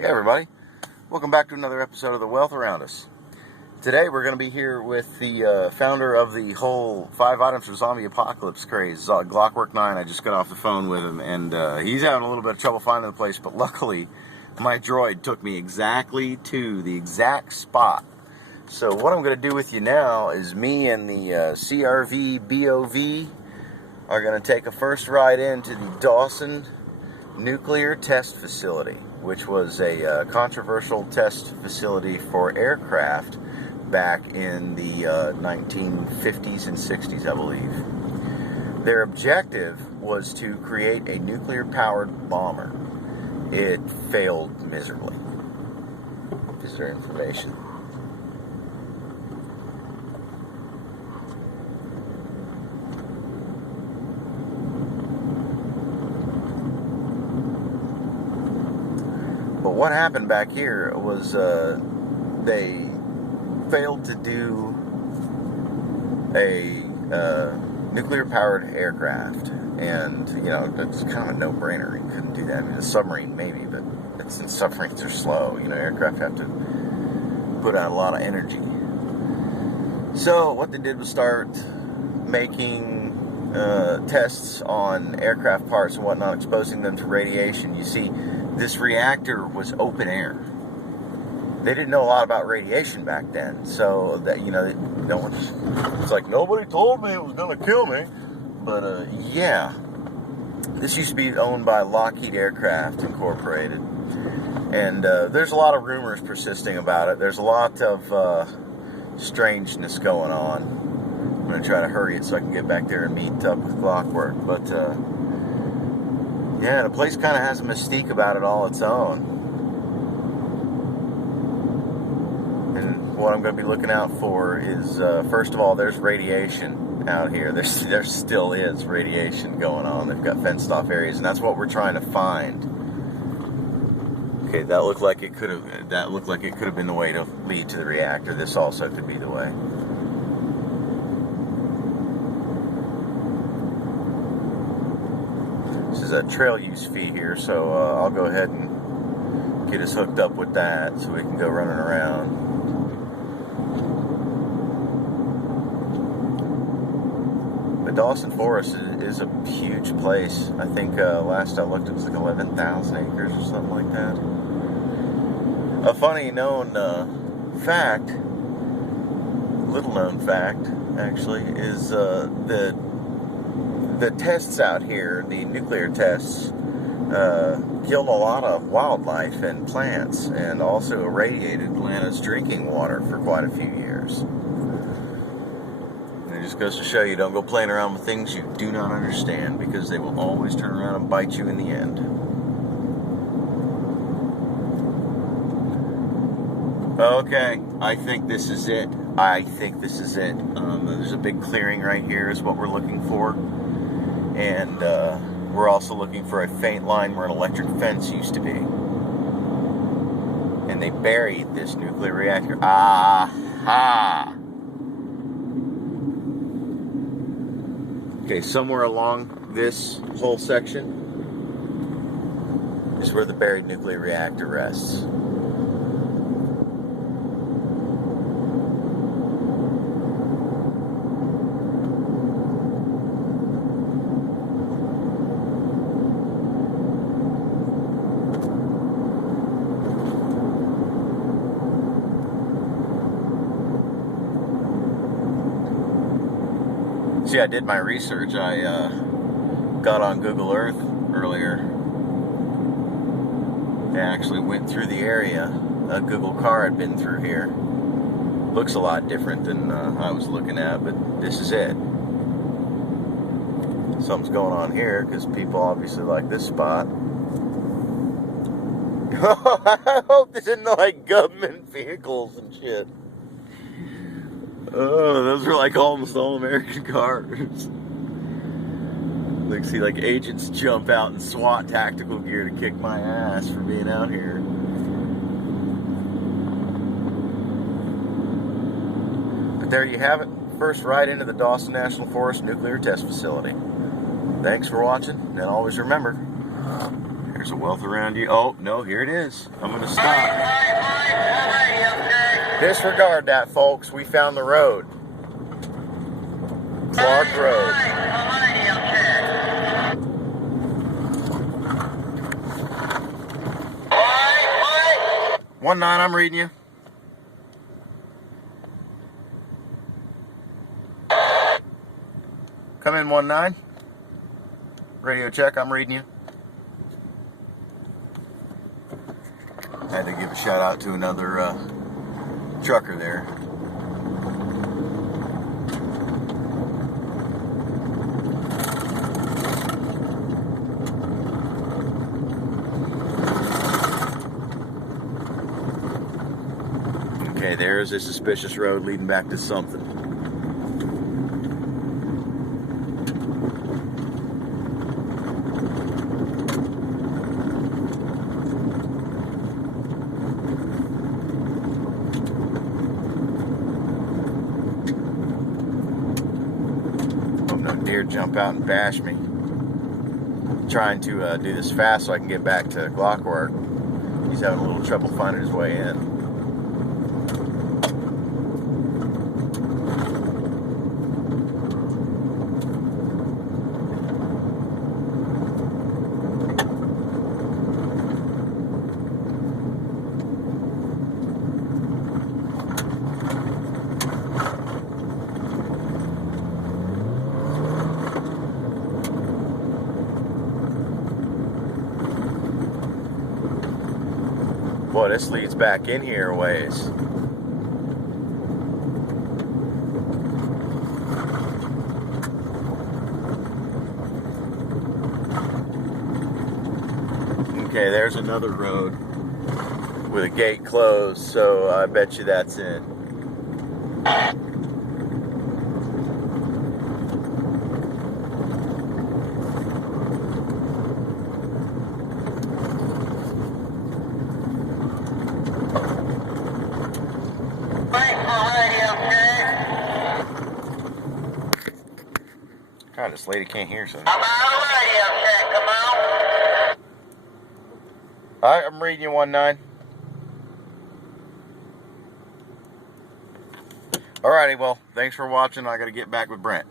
Hey everybody, welcome back to another episode of The Wealth Around Us. Today we're going to be here with the founder of the whole 5 items for zombie apocalypse craze, Glockwork 9. I just got off the phone with him and he's having a little bit of trouble finding the place, but luckily my droid took me exactly to the exact spot. So what I'm going to do with you now is me and the CRV BOV are going to take a first ride into the Dawson nuclear test facility, which was a controversial test facility for aircraft back in the 1950s and 60s, I believe. Their objective was to create a nuclear-powered bomber. It failed miserably. Visitor information. But what happened back here was they failed to do a nuclear-powered aircraft, and you know it's kind of a no-brainer. You couldn't do that. I mean, a submarine maybe, but submarines are slow. You know, aircraft have to put out a lot of energy. So what they did was start making tests on aircraft parts and whatnot, exposing them to radiation. You see, this reactor was open air. They didn't know a lot about radiation back then, so that, you know, no one, it's like, nobody told me it was going to kill me. But yeah, this used to be owned by Lockheed Aircraft Incorporated, and there's a lot of rumors persisting about it. There's a lot of strangeness going on. I'm going to try to hurry it so I can get back there and meet up with Clockwork, but yeah, the place kind of has a mystique about it all its own. And what I'm going to be looking out for is, first of all, there's radiation out here. There still is radiation going on. They've got fenced off areas, and that's what we're trying to find. Okay, that looked like it could have been the way to lead to the reactor. This also could be the way. This is a trail use fee here, so I'll go ahead and get us hooked up with that so we can go running around. The Dawson Forest is a huge place. I think last I looked it was like 11,000 acres or something like that. A funny known fact, little known fact actually, is the tests out here, the nuclear tests, killed a lot of wildlife and plants, and also irradiated Atlanta's drinking water for quite a few years. And it just goes to show you, don't go playing around with things you do not understand, because they will always turn around and bite you in the end. Okay, I think this is it. There's a big clearing right here is what we're looking for. And we're also looking for a faint line where an electric fence used to be. And they buried this nuclear reactor. Aha! Okay, somewhere along this whole section is where the buried nuclear reactor rests. See, I did my research. I got on Google Earth earlier. I actually went through the area. A Google car had been through here. Looks a lot different than I was looking at, but this is it. Something's going on here because people obviously like this spot. I hope this isn't like government vehicles and shit. Oh, those are like almost all American cars. Like, see, like agents jump out in SWAT tactical gear to kick my ass for being out here. But there you have it. First ride into the Dawson National Forest Nuclear Test Facility. Thanks for watching, and always remember, There's a wealth around you. Oh, no, here it is. I'm going to stop. Disregard that, folks. We found the road. Clark Road. 19, I'm reading you. Come in 19. Radio check, I'm reading you. Had to give a shout out to another trucker there. Okay, there's a suspicious road leading back to something. Hope no deer jump out and bash me. Trying to do this fast so I can get back to Clockwork. He's having a little trouble finding his way in. Boy, this leads back in here a ways. Okay, there's another road with a gate closed, so I bet you that's in. God, this lady can't hear something. I'm out of radio check, come on. Alright, I'm reading you 19. Alrighty, well, thanks for watching. I gotta get back with Brent.